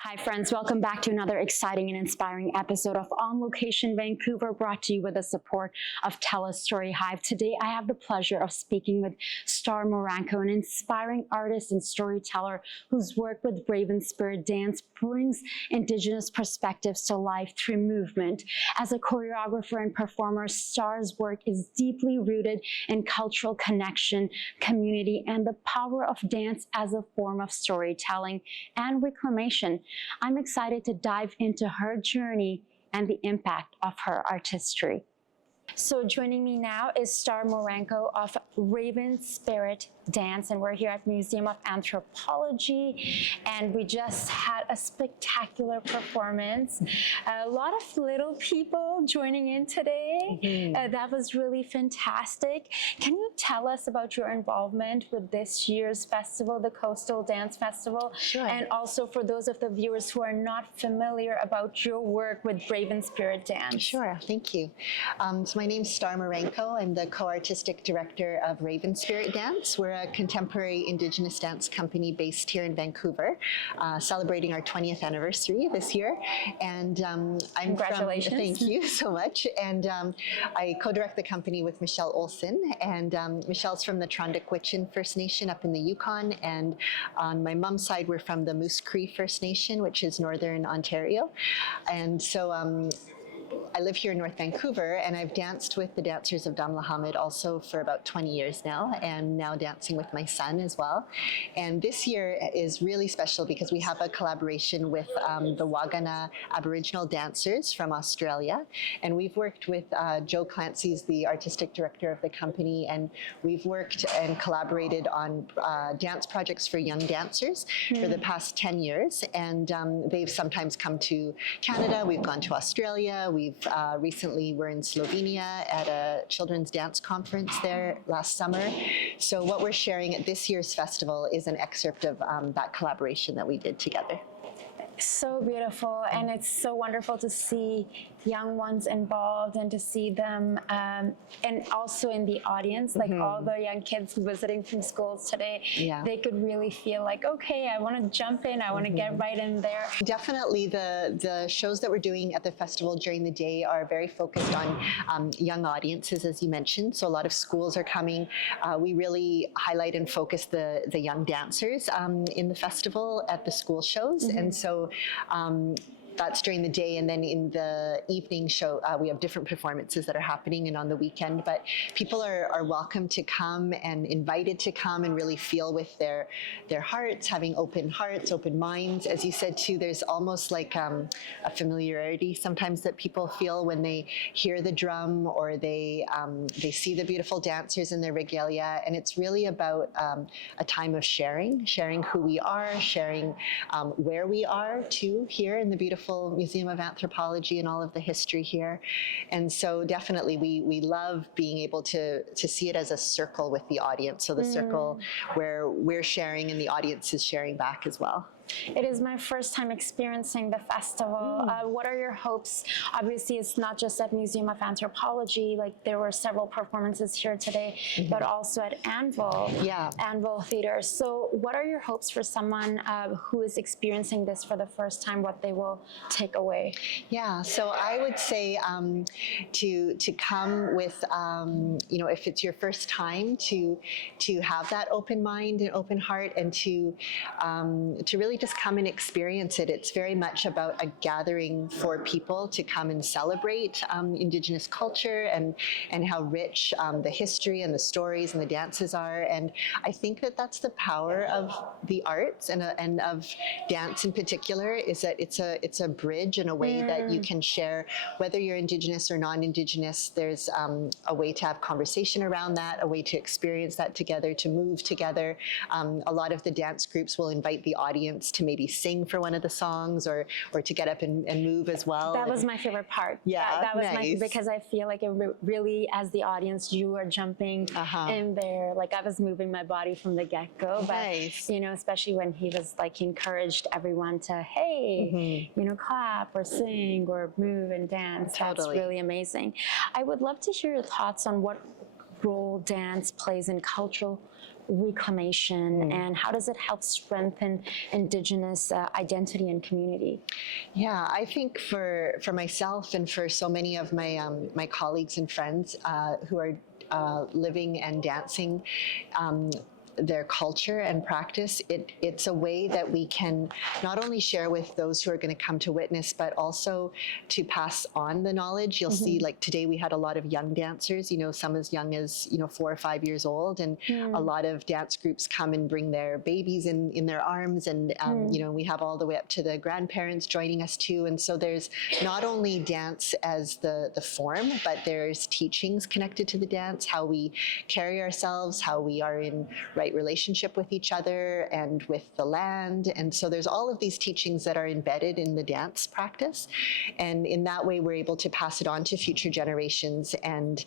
Hi friends, welcome back to another exciting and inspiring episode of On Location Vancouver, brought to you with the support of Tell a Story Hive. Today I have the pleasure of speaking with Starr Muranko, an inspiring artist and storyteller whose work with Raven Spirit Dance brings Indigenous perspectives to life through movement. As a choreographer and performer, Starr's work is deeply rooted in cultural connection, community, and the power of dance as a form of storytelling and reclamation. I'm excited to dive into her journey and the impact of her artistry. So joining me now is Starr Muranko of Raven Spirit Dance, and we're here at Museum of Anthropology, and we just had a spectacular performance. A lot of little people joining in today. That was really fantastic. Can you tell us about your involvement with this year's festival, the Coastal Dance Festival? Sure. And also for those of the viewers who are not familiar about your work with Raven Spirit Dance. Sure, thank you. So my name's Starr Muranko. I'm the co-artistic director of Raven Spirit Dance. We're a contemporary Indigenous dance company based here in Vancouver, celebrating our 20th anniversary this year. And I'm Congratulations. Thank you so much. And I co-direct the company with Michelle Olson. And Michelle's from the Trondikwitchin First Nation up in the Yukon. And on my mom's side, we're from the Moose Cree First Nation, which is Northern Ontario. And so I live here in North Vancouver, and I've danced with the dancers of Dam Lahamid also for about 20 years now, and now dancing with my son as well. And this year is really special because we have a collaboration with the Wagana Aboriginal dancers from Australia, and we've worked with Joe Clancy's the artistic director of the company, and we've worked and collaborated on dance projects for young dancers for the past 10 years, and they've sometimes come to Canada, we've gone to Australia, we've recently were in Slovenia at a children's dance conference there last summer. So what we're sharing at this year's festival is an excerpt of that collaboration that we did together. So beautiful, and it's so wonderful to see young ones involved and to see them and also in the audience, like all the young kids visiting from schools today, they could really feel like, okay, I want to jump in, I want to get right in there. Definitely the shows that we're doing at the festival during the day are very focused on young audiences, as you mentioned. So a lot of schools are coming. We really highlight and focus the young dancers in the festival at the school shows. And so that's during the day, and then in the evening show we have different performances that are happening, and on the weekend, but people are welcome to come and invited to come and really feel with their hearts, having open hearts, open minds. As you said too, there's almost like a familiarity sometimes that people feel when they hear the drum or they see the beautiful dancers in their regalia, and it's really about a time of sharing who we are, sharing where we are too, here in the beautiful Museum of Anthropology and all of the history here. And so definitely we love being able to see it as a circle with the audience. So the circle where we're sharing and the audience is sharing back as well. It is my first time experiencing the festival. What are your hopes? Obviously, it's not just at Museum of Anthropology, like there were several performances here today, but also at Anvil, Anvil Theater. So what are your hopes for someone who is experiencing this for the first time, what they will take away? Yeah, so I would say to come with, if it's your first time, to have that open mind and open heart, and to really just come and experience it. It's very much about a gathering for people to come and celebrate Indigenous culture and how rich the history and the stories and the dances are. And I think that that's the power of the arts and of dance in particular, is that it's a bridge and a way that you can share, whether you're Indigenous or non-Indigenous. There's a way to have conversation around that, a way to experience that together, to move together. A lot of the dance groups will invite the audience to maybe sing for one of the songs, or to get up and move as well. That was my favorite part. Yeah, that was nice. Because I feel like it really, as the audience, you are jumping in there. Like I was moving my body from the get-go, but especially when he was like, he encouraged everyone to, hey, clap or sing or move and dance. Totally. That's really amazing. I would love to hear your thoughts on what role dance plays in cultural reclamation, and how does it help strengthen Indigenous identity and community? Yeah, I think for myself and for so many of my my colleagues and friends who are living and dancing their culture and practice, it's a way that we can not only share with those who are going to come to witness, but also to pass on the knowledge. You'll see, like today we had a lot of young dancers, you know, some as young as, you know, 4 or 5 years old, and a lot of dance groups come and bring their babies in their arms, and you know, we have all the way up to the grandparents joining us too. And so there's not only dance as the form, but there's teachings connected to the dance, how we carry ourselves, how we are in right relationship with each other and with the land. And so there's all of these teachings that are embedded in the dance practice. And in that way, we're able to pass it on to future generations. And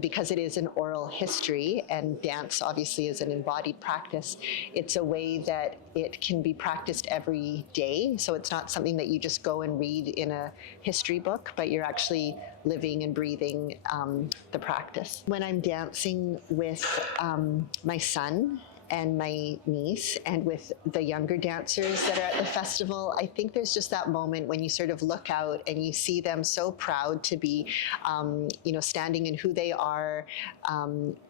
because it is an oral history, and dance obviously is an embodied practice, it's a way that it can be practiced every day. So it's not something that you just go and read in a history book, but you're actually living and breathing the practice. When I'm dancing with my son and my niece and with the younger dancers that are at the festival, I think there's just that moment when you sort of look out and you see them so proud to be, you know, standing in who they are,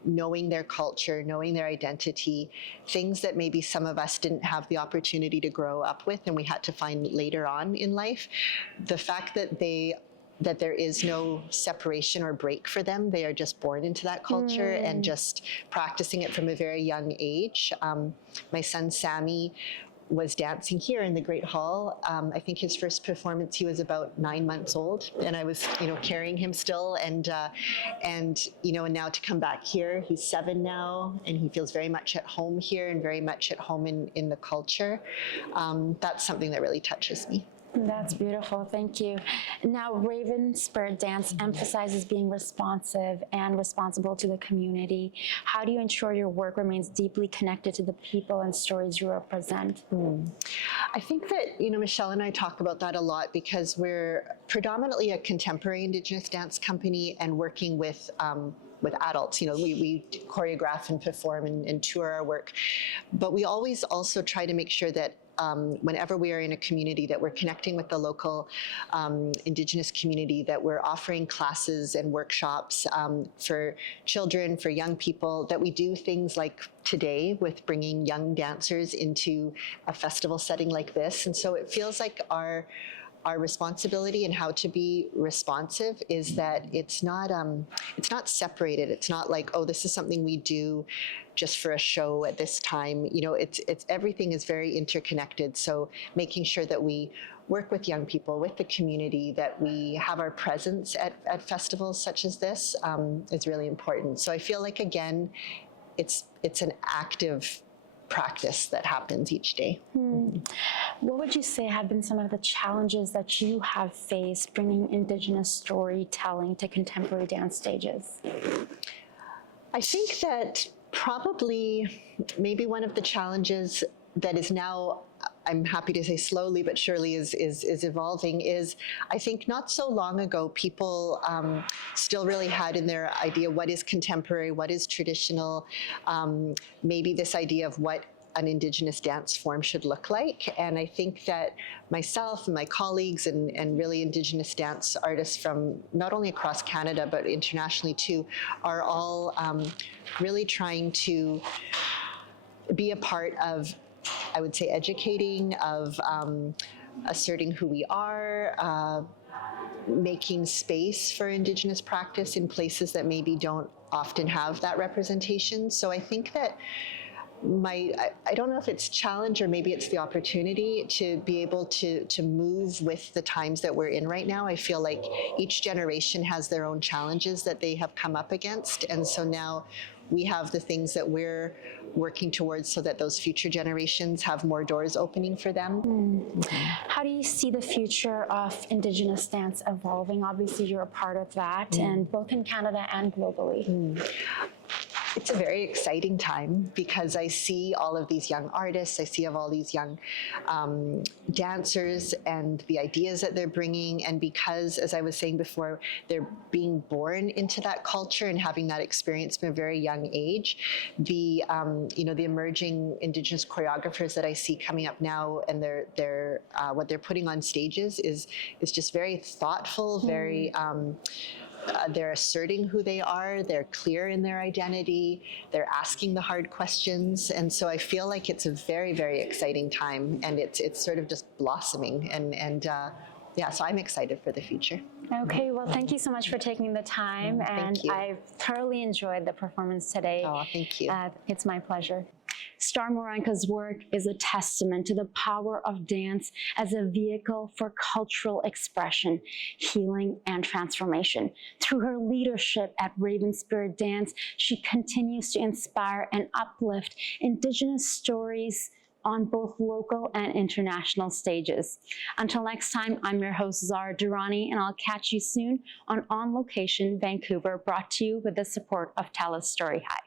knowing their culture, knowing their identity, things that maybe some of us didn't have the opportunity to grow up with and we had to find later on in life. The fact that there is no separation or break for them. They are just born into that culture and just practicing it from a very young age. My son, Sammy, was dancing here in the Great Hall. I think his first performance, he was about 9 months old, and I was, you know, carrying him still. And you know, and now to come back here, he's 7 now, and he feels very much at home here and very much at home in the culture. That's something that really touches me. That's beautiful. Thank you. Now, Raven Spirit Dance emphasizes being responsive and responsible to the community. How do you ensure your work remains deeply connected to the people and stories you represent? I think that, you know, Michelle and I talk about that a lot because we're predominantly a contemporary Indigenous dance company and working with adults. You know, we choreograph and perform and tour our work, but we always also try to make sure that whenever we are in a community that we're connecting with the local Indigenous community, that we're offering classes and workshops for children, for young people, that we do things like today with bringing young dancers into a festival setting like this. And so it feels like our responsibility and how to be responsive is that it's not separated. It's not like, oh, this is something we do just for a show at this time. You know, it's everything is very interconnected. So making sure that we work with young people, with the community, that we have our presence at festivals such as this is really important. So I feel like, again, it's an active practice that happens each day. What would you say have been some of the challenges that you have faced bringing Indigenous storytelling to contemporary dance stages? I think that probably maybe one of the challenges that is now, I'm happy to say slowly but surely is evolving, is I think not so long ago people still really had in their idea what is contemporary, what is traditional, maybe this idea of what an Indigenous dance form should look like. And I think that myself and my colleagues and really Indigenous dance artists from not only across Canada but internationally too are all really trying to be a part of, I would say, educating, of asserting who we are, making space for Indigenous practice in places that maybe don't often have that representation. So I think that I don't know if it's challenge or maybe it's the opportunity to be able to move with the times that we're in right now. I feel like each generation has their own challenges that they have come up against. And so now we have the things that we're working towards so that those future generations have more doors opening for them. How do you see the future of Indigenous dance evolving? Obviously, you're a part of that, and both in Canada and globally. It's a very exciting time because I see all of these young artists, I see of all these young dancers and the ideas that they're bringing. And because, as I was saying before, they're being born into that culture and having that experience from a very young age, the the emerging Indigenous choreographers that I see coming up now, and they're what they're putting on stages is just very thoughtful, very. They're asserting who they are, they're clear in their identity, they're asking the hard questions. And so I feel like it's a very, very exciting time, and it's sort of just blossoming. Yeah, so I'm excited for the future. Okay, well, thank you so much for taking the time, and I've thoroughly enjoyed the performance today. Oh, thank you. It's my pleasure. Starr Muranko's work is a testament to the power of dance as a vehicle for cultural expression, healing, and transformation. Through her leadership at Raven Spirit Dance, she continues to inspire and uplift Indigenous stories on both local and international stages. Until next time, I'm your host, Zara Durrani, and I'll catch you soon on Location Vancouver, brought to you with the support of TELUS Story Hive.